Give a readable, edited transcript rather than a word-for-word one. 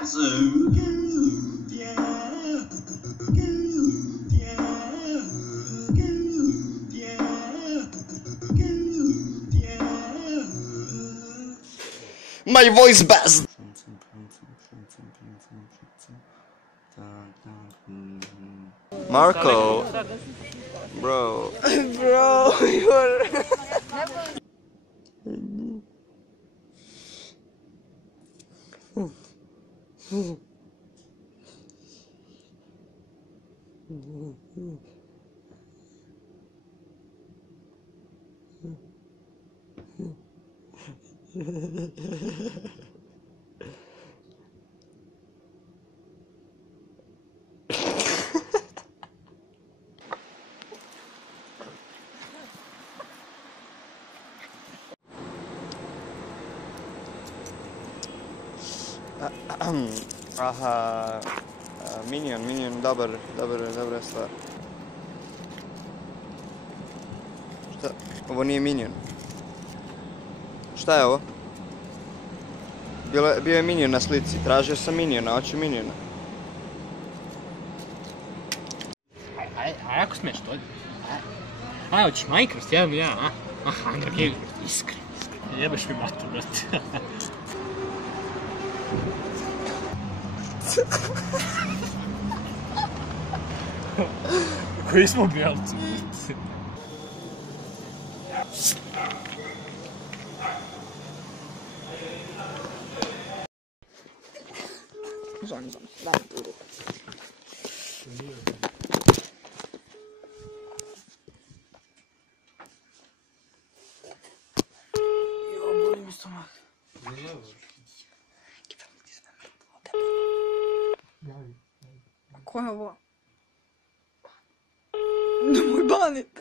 My voice best. Marco, bro. Bro, you're... Aha, Minion, dobra stvar. Šta? Ovo nije Minion. Šta je ovo? Bio je Minion na slici, tražio sam Miniona, hoću Miniona. A ako smiješ to? A, hoćeš Minecraft, jedan ja, a? Aha, Hunger Games, iskreno. Jebeš mi matu, brate. Koji smo bijelci? Zoni, daj mi tu ruku. Jo, boli mi stomak. Ko je ovo? Nemoj baniti.